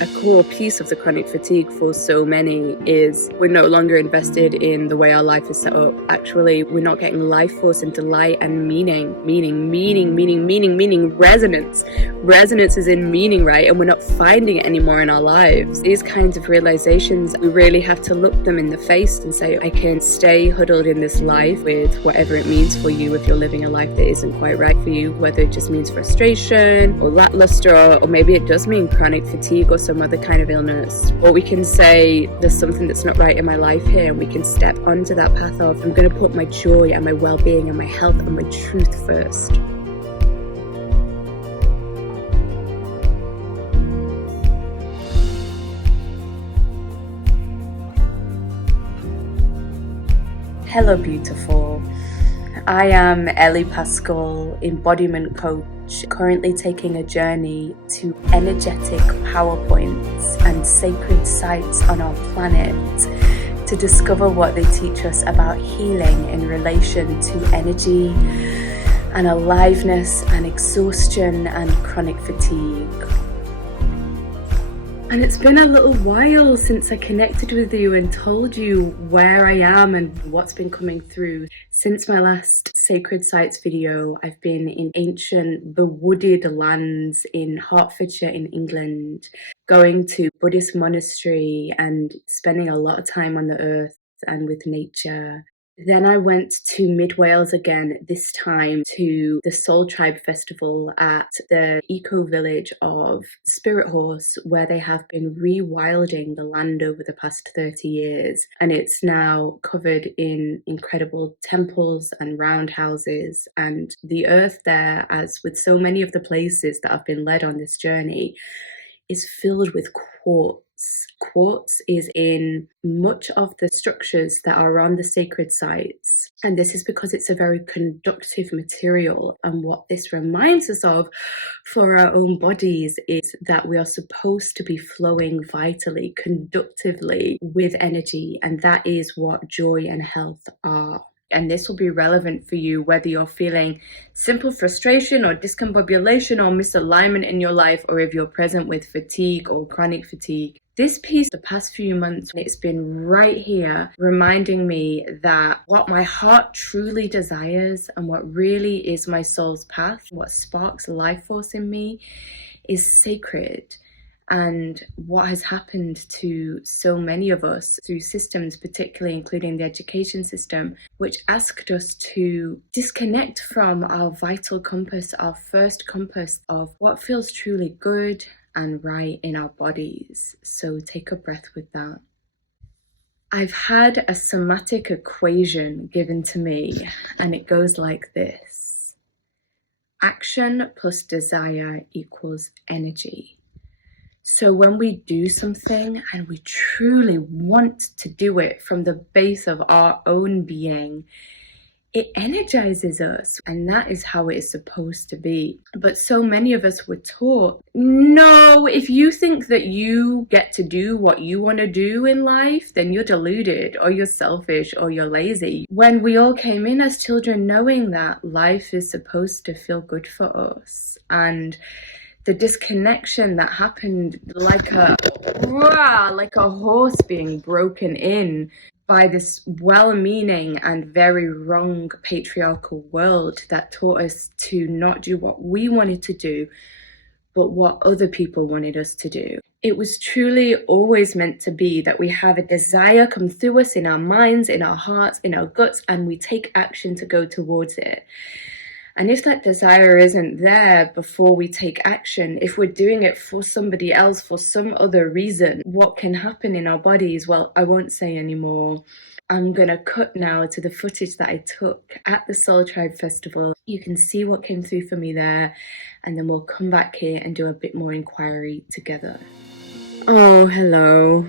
A core piece of the chronic fatigue for so many is we're no longer invested in the way our life is set up. Actually, we're not getting life force and delight and meaning, resonance. Resonance is in meaning, right? And we're not finding it anymore in our lives. These kinds of realizations, we really have to look them in the face and say, I can stay huddled in this life with whatever it means for you if you're living a life that isn't quite right for you, whether it just means frustration or lackluster, or maybe it does mean chronic fatigue or some other kind of illness. Or we can say, there's something that's not right in my life here, and we can step onto that path of, I'm going to put my joy and my well-being and my health and my truth first. Hello, beautiful. I am Ellie Pascal, embodiment coach, currently taking a journey to energetic power points and sacred sites on our planet to discover what they teach us about healing in relation to energy and aliveness and exhaustion and chronic fatigue. And it's been a little while since I connected with you and told you where I am and what's been coming through. Since my last Sacred Sites video, I've been in ancient, bewooded lands in Hertfordshire in England, going to Buddhist monastery and spending a lot of time on the earth and with nature. Then I went to Mid Wales again, this time to the Soul Tribe Festival at the eco-village of Spirit Horse, where they have been rewilding the land over the past 30 years. And it's now covered in incredible temples and roundhouses. And the earth there, as with so many of the places that I've been led on this journey, is filled with quartz. Quartz is in much of the structures that are on the sacred sites, and this is because it's a very conductive material. And what this reminds us of for our own bodies is that we are supposed to be flowing vitally, conductively with energy, and that is what joy and health are. And this will be relevant for you whether you're feeling simple frustration or discombobulation or misalignment in your life, or if you're present with fatigue or chronic fatigue. This piece, the past few months, it's been right here reminding me that what my heart truly desires and what really is my soul's path, what sparks life force in me, is sacred. And what has happened to so many of us through systems, particularly including the education system, which asked us to disconnect from our vital compass, our first compass of what feels truly good and right in our bodies. So take a breath with that. I've had a somatic equation given to me, and it goes like this. Action plus desire equals energy. So when we do something and we truly want to do it from the base of our own being, it energizes us, and that is how it is supposed to be. But so many of us were taught, no, if you think that you get to do what you want to do in life, then you're deluded, or you're selfish, or you're lazy. When we all came in as children knowing that life is supposed to feel good for us, and the disconnection that happened like a horse being broken in by this well-meaning and very wrong patriarchal world that taught us to not do what we wanted to do, but what other people wanted us to do. It was truly always meant to be that we have a desire come through us in our minds, in our hearts, in our guts, and we take action to go towards it. And if that desire isn't there before we take action, if we're doing it for somebody else, for some other reason, what can happen in our bodies? Well, I won't say anymore. I'm going to cut now to the footage that I took at the Soul Tribe Festival. You can see what came through for me there, and then we'll come back here and do a bit more inquiry together. Oh, hello.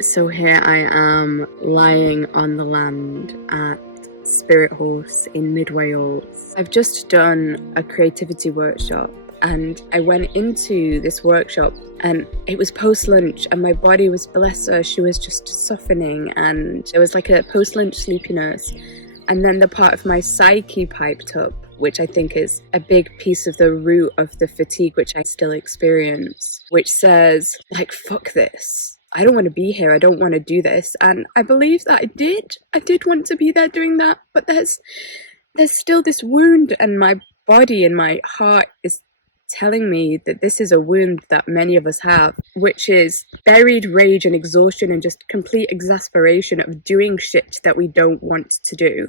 So here I am lying on the land at Spirit Horse in Mid Wales. I've just done a creativity workshop, and I went into this workshop and it was post-lunch, and my body was, bless her, she was just softening, and there was like a post-lunch sleepiness, and then the part of my psyche piped up which I think is a big piece of the root of the fatigue, which I still experience, which says, like, fuck this. I don't want to be here. I don't want to do this. And I believe that I did want to be there doing that, but there's still this wound, and my body and my heart is telling me that this is a wound that many of us have, which is buried rage and exhaustion and just complete exasperation of doing shit that we don't want to do.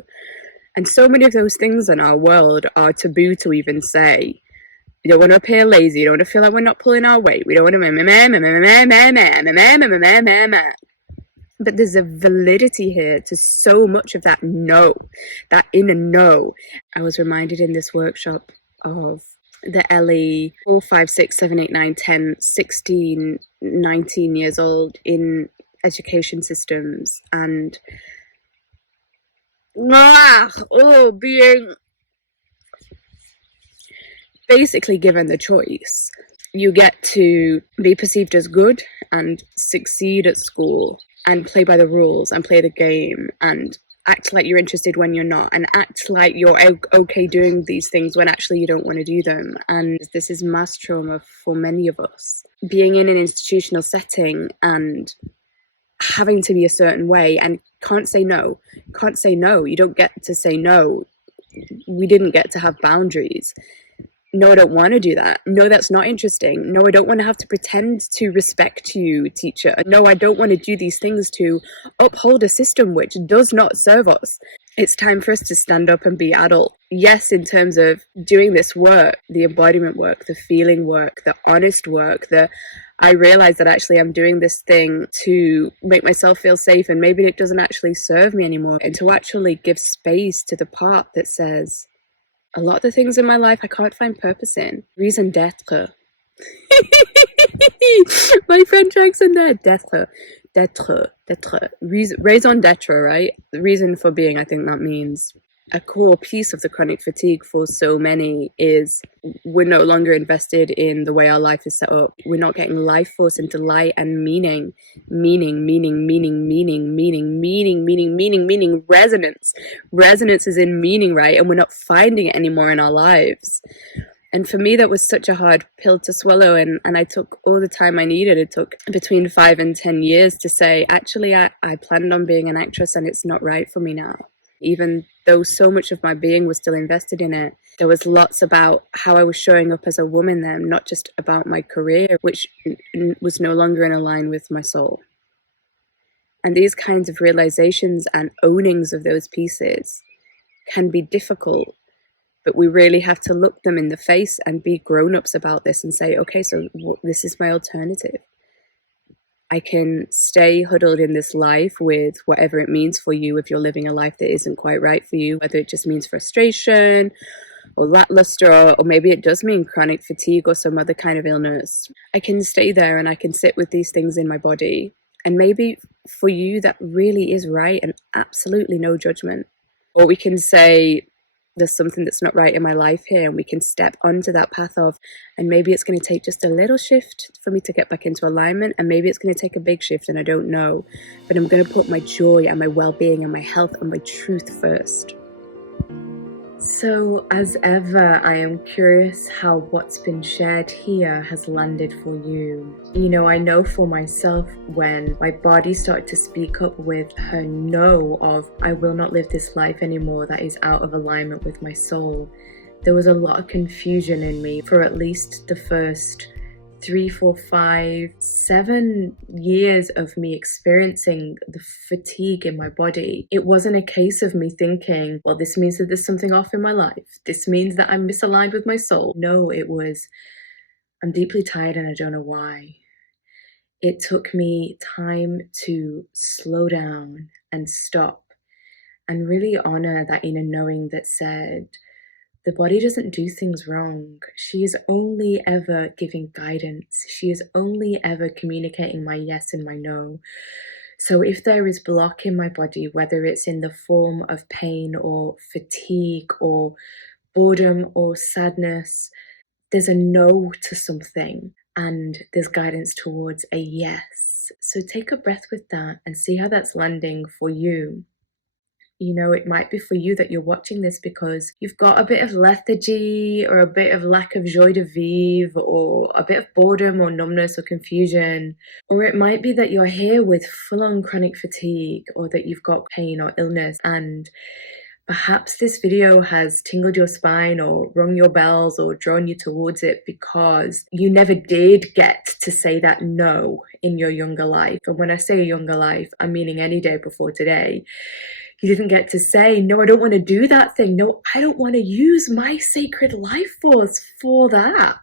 And so many of those things in our world are taboo to even say. You don't want to appear lazy. You don't want to feel like we're not pulling our weight. We don't want to. But there's a validity here to so much of that no, that inner no. I was reminded in this workshop of the Ellie 4, 5, 6, 7, 8, 9, 10, 16, 19 years old in education systems, and being basically given the choice. You get to be perceived as good and succeed at school and play by the rules and play the game and act like you're interested when you're not, and act like you're okay doing these things when actually you don't want to do them. And this is mass trauma for many of us. Being in an institutional setting and having to be a certain way and can't say no. You don't get to say no. We didn't get to have boundaries. No, I don't want to do that. No, that's not interesting. No, I don't want to have to pretend to respect you, teacher. No, I don't want to do these things to uphold a system which does not serve us. It's time for us to stand up and be adult. Yes, in terms of doing this work, the embodiment work, the feeling work, the honest work, I realize that actually I'm doing this thing to make myself feel safe, and maybe it doesn't actually serve me anymore, and to actually give space to the part that says, a lot of the things in my life I can't find purpose in. Raison d'être. My friend Jackson there. D'être. Raison d'être, right? The reason for being, I think that means a core piece of the chronic fatigue for so many is we're no longer invested in the way our life is set up. We're not getting life force into light and meaning, resonance. Resonance is in meaning, right? And we're not finding it anymore in our lives. And for me, that was such a hard pill to swallow. And I took all the time I needed. It took between 5 and 10 years to say, actually, I planned on being an actress and it's not right for me now. Even though so much of my being was still invested in it, there was lots about how I was showing up as a woman then, not just about my career, which was no longer in line with my soul. And these kinds of realizations and ownings of those pieces can be difficult, but we really have to look them in the face and be grown-ups about this and say, okay, so this is my alternative. I can stay huddled in this life with whatever it means for you if you're living a life that isn't quite right for you, whether it just means frustration or lackluster, or maybe it does mean chronic fatigue or some other kind of illness. I can stay there and I can sit with these things in my body. And maybe for you, that really is right and absolutely no judgment. Or we can say, there's something that's not right in my life here, and we can step onto that path of, and maybe it's going to take just a little shift for me to get back into alignment, and maybe it's going to take a big shift and I don't know, but I'm going to put my joy and my well-being and my health and my truth first. So as ever, I am curious how what's been shared here has landed for you. You know, I know for myself, when my body started to speak up with her no of, I will not live this life anymore that is out of alignment with my soul, there was a lot of confusion in me for at least the first 3, 4, 5, 7 years of me experiencing the fatigue in my body. It wasn't a case of me thinking, well, this means that there's something off in my life. This means that I'm misaligned with my soul. No, it was, I'm deeply tired and I don't know why. It took me time to slow down and stop and really honor that inner knowing that said, the body doesn't do things wrong. She is only ever giving guidance. She is only ever communicating my yes and my no. So if there is block in my body, whether it's in the form of pain or fatigue or boredom or sadness, there's a no to something and there's guidance towards a yes. So take a breath with that and see how that's landing for you. It might be for you that you're watching this because you've got a bit of lethargy or a bit of lack of joie de vivre or a bit of boredom or numbness or confusion. Or it might be that you're here with full-on chronic fatigue or that you've got pain or illness, and perhaps this video has tingled your spine or rung your bells or drawn you towards it because you never did get to say that no in your younger life. And when I say younger life, I'm meaning any day before today. You didn't get to say, no, I don't want to do that thing. No, I don't want to use my sacred life force for that.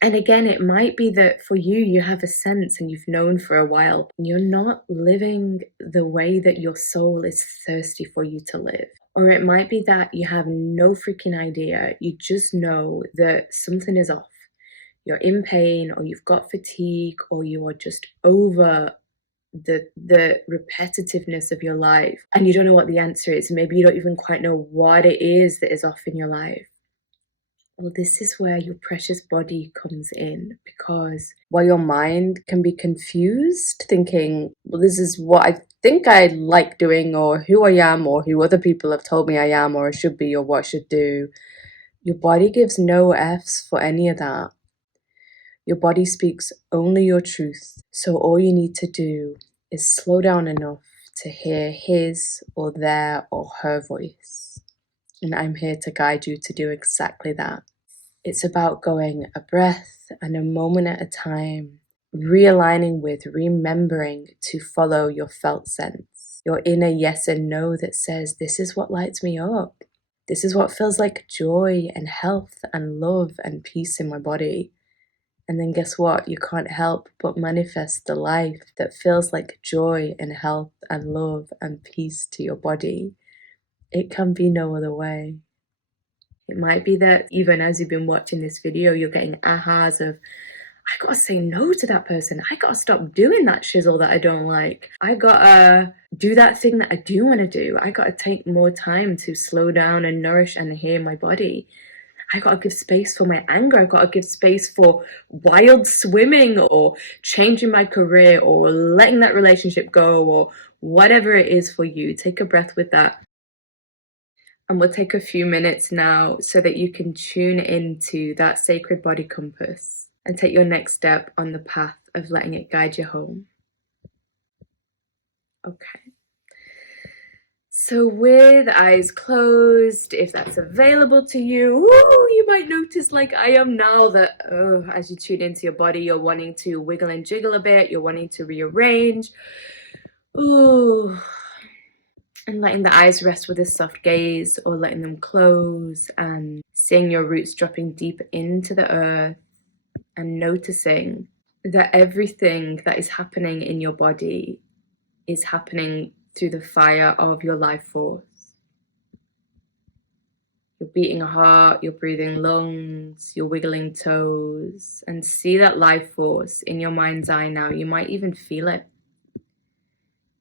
And again, it might be that for you, you have a sense and you've known for a while, you're not living the way that your soul is thirsty for you to live. Or it might be that you have no freaking idea. You just know that something is off. You're in pain, or you've got fatigue, or you are just over the repetitiveness of your life. And you don't know what the answer is. Maybe you don't even quite know what it is that is off in your life. Well, this is where your precious body comes in, because while your mind can be confused, thinking, well, this is what I think I like doing, or who I am, or who other people have told me I am, or I should be, or what I should do, your body gives no Fs for any of that. Your body speaks only your truth. So all you need to do is slow down enough to hear his or their or her voice. And I'm here to guide you to do exactly that. It's about going a breath and a moment at a time, realigning with remembering to follow your felt sense, your inner yes and no that says, this is what lights me up. This is what feels like joy and health and love and peace in my body. And then guess what? You can't help but manifest the life that feels like joy and health and love and peace to your body. It can be no other way. It might be that even as you've been watching this video, you're getting ahas of, I gotta say no to that person. I gotta stop doing that shizzle that I don't like. I gotta do that thing that I do want to do. I gotta take more time to slow down and nourish and hear my body. I gotta give space for my anger. I gotta give space for wild swimming or changing my career or letting that relationship go or whatever it is for you. Take a breath with that. And we'll take a few minutes now so that you can tune into that sacred body compass and take your next step on the path of letting it guide you home. Okay. So with eyes closed, if that's available to you, you might notice, like I am now, that as you tune into your body, you're wanting to wiggle and jiggle a bit, you're wanting to rearrange. And letting the eyes rest with a soft gaze, or letting them close, and seeing your roots dropping deep into the earth, and noticing that everything that is happening in your body is happening through the fire of your life force. You're beating a heart, you're breathing lungs, you're wiggling toes, and see that life force in your mind's eye now. You might even feel it.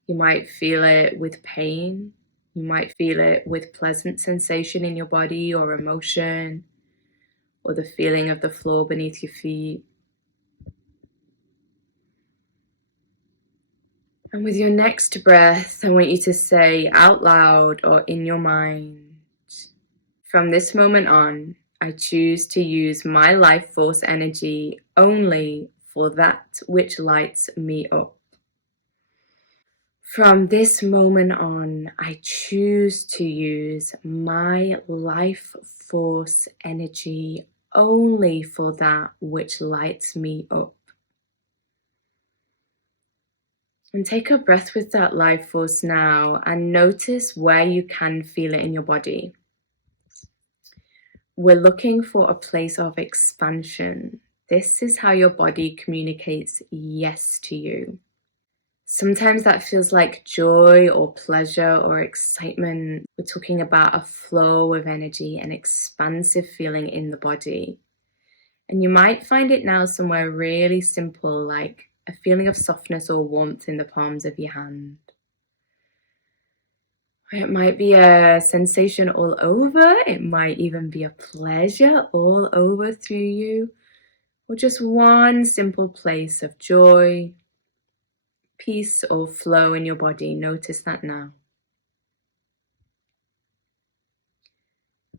You might feel it with pain. You might feel it with pleasant sensation in your body or emotion, or the feeling of the floor beneath your feet. And with your next breath, I want you to say out loud or in your mind, from this moment on, I choose to use my life force energy only for that which lights me up. From this moment on, I choose to use my life force energy only for that which lights me up. And take a breath with that life force now and notice where you can feel it in your body. We're looking for a place of expansion. This is how your body communicates yes to you. Sometimes that feels like joy or pleasure or excitement. We're talking about a flow of energy, an expansive feeling in the body. And you might find it now somewhere really simple, like a feeling of softness or warmth in the palms of your hand. It might be a sensation all over. It might even be a pleasure all over through you, or just one simple place of joy, peace or flow in your body. Notice that now.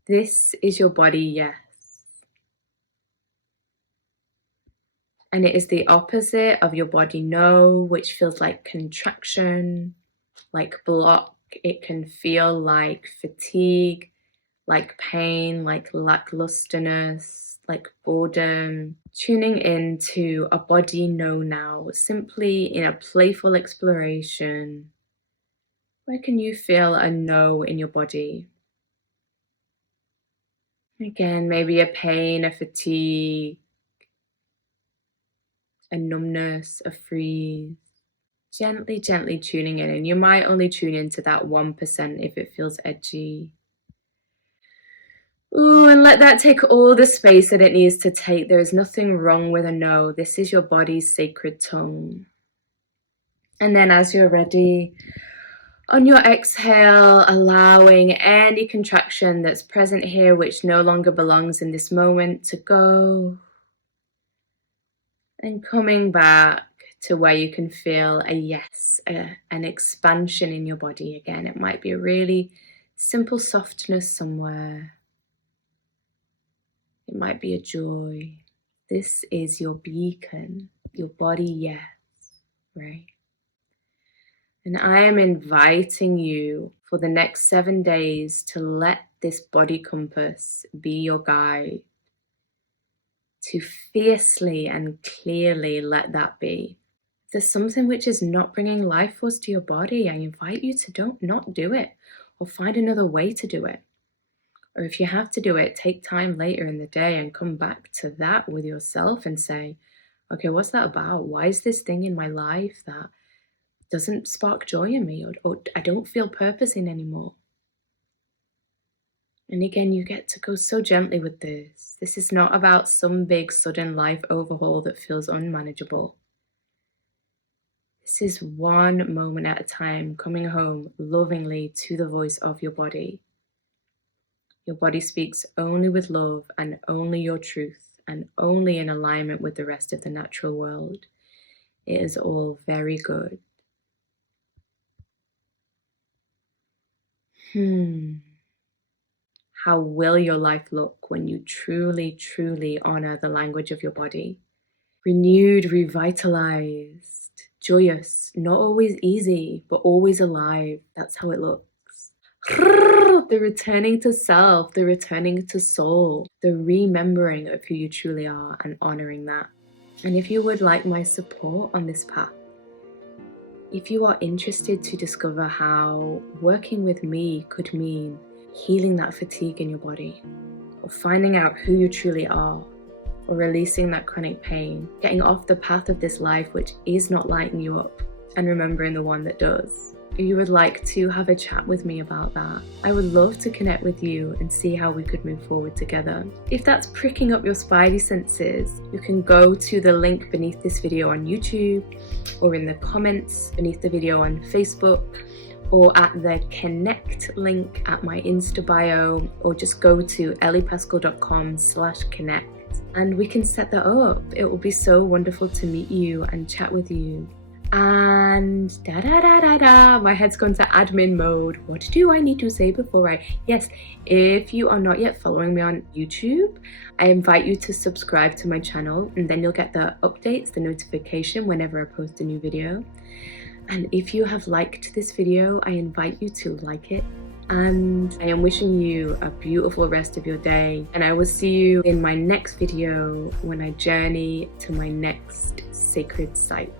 This is your body, yes. And it is the opposite of your body, no, which feels like contraction, like block. It can feel like fatigue, like pain, like lacklusterness, like boredom. Tuning into a body no now, simply in a playful exploration. Where can you feel a no in your body? Again, maybe a pain, a fatigue, a numbness, a freeze. Gently, gently tuning in, and you might only tune into that 1% if it feels edgy. Ooh, and let that take all the space that it needs to take. There is nothing wrong with a no. This is your body's sacred tone. And then as you're ready, on your exhale, allowing any contraction that's present here, which no longer belongs in this moment, to go. And coming back to where you can feel a yes, an expansion in your body again. It might be a really simple softness somewhere. It might be a joy. This is your beacon, your body yes, right? And I am inviting you for the next 7 days to let this body compass be your guide, to fiercely and clearly let that be. If there's something which is not bringing life force to your body, I invite you to not do it, or find another way to do it. Or if you have to do it, take time later in the day and come back to that with yourself and say, okay, what's that about? Why is this thing in my life that doesn't spark joy in me, or I don't feel purpose in anymore? And again, you get to go so gently with this. This is not about some big sudden life overhaul that feels unmanageable. This is one moment at a time, coming home lovingly to the voice of your body. Your body speaks only with love and only your truth, and only in alignment with the rest of the natural world. It is all very good. How will your life look when you truly, truly honor the language of your body? Renewed, revitalized, joyous, not always easy, but always alive. That's how it looks. The returning to self, the returning to soul, the remembering of who you truly are and honoring that. And if you would like my support on this path, if you are interested to discover how working with me could mean healing that fatigue in your body, or finding out who you truly are, or releasing that chronic pain, getting off the path of this life which is not lighting you up, and remembering the one that does. If you would like to have a chat with me about that, I would love to connect with you and see how we could move forward together. If that's pricking up your spidey senses, you can go to the link beneath this video on YouTube, or in the comments beneath the video on Facebook, or at the connect link at my Insta bio, or just go to elliepascal.com/connect and we can set that up. It will be so wonderful to meet you and chat with you. And my head's gone to admin mode. What do I need to say before yes, if you are not yet following me on YouTube, I invite you to subscribe to my channel, and then you'll get the updates, the notification whenever I post a new video. And if you have liked this video, I invite you to like it. And I am wishing you a beautiful rest of your day. And I will see you in my next video when I journey to my next sacred site.